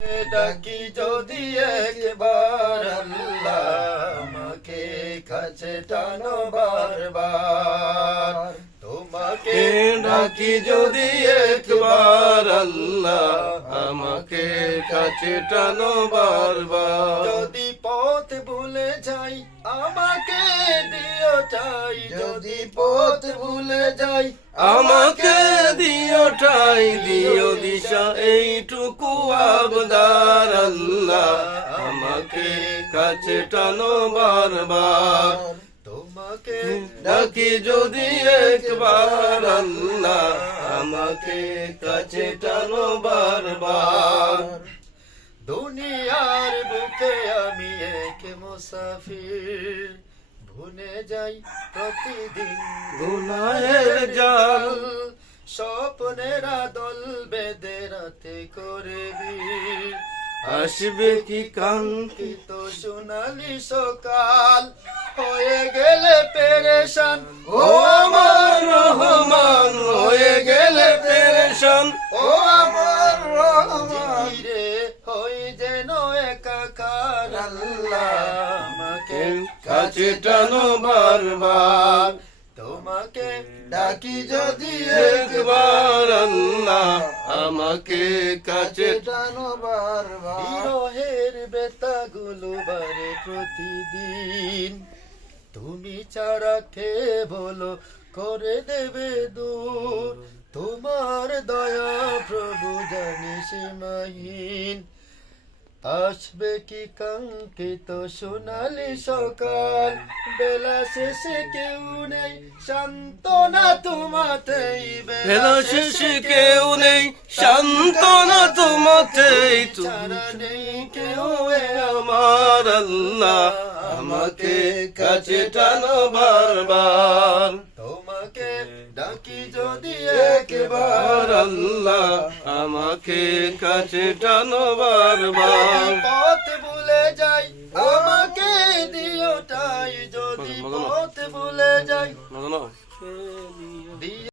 ডাকি যদি একবার আল্লাহ আমাকে কাছে টানো বারবার। তোমাকে ডাকি যদি একবার আল্লাহ আমাকে কাছে টানো বারবার। যদি পথ ভুলে যাই আমাকে দিও ঠাই, যদি পথ ভুলে যাই আমাকে দিও ঠাই, দিও দিশা এইটুকু আবদার আল্লাহ আমাকে কাছে টানো বারবার। তোমাকে ডাকি যদি একবার আল্লাহ আমাকে কাছে টানো বারবার। দুনিয়ার বুকে আমি এক মুসাফির, ভুলে যাই প্রতিদিন গুনাহের জাল, স্বপ্নেরা দল বেঁধে রাতে করে ভিড়। আসবে কি কাঙ্ক্ষিত তো সোনালি সকাল, হয়ে গেলে পেরেশান ও আমার রহমান, হয়ে গেলে পেরেশান ও আমার রহমান। রে হই যেন একাকার আল্লাহ আমাকে কাছে টানো বারবার। তোমাকে ডাকি যদি একবার আল্লাহ আমাকে কাছে টানো বারবার। বিরহের বেতাগুলো বারে প্রতিদিন, তুমি ছাড়া কে বলো করে দেবে দূর। তোমার দয়া প্রভু জানি সীমাহীন, আসবে কি কাঙ্ক্ষিত সোনালি সকাল। বেলা শেষে কেউ নেই সান্ত্বনা তোমাতেই, বেলা শেষে কেউ নেই সান্ত্বনা তোমাতেই। ছাড়া নেই কেউ আমার আল্লাহ আমাকে কাছে টানো বারবার। তোমাকে ডাকি যদি একবার আল্লাহ আমাকে কাছে টানো বারবার। পথ ভুলে যাই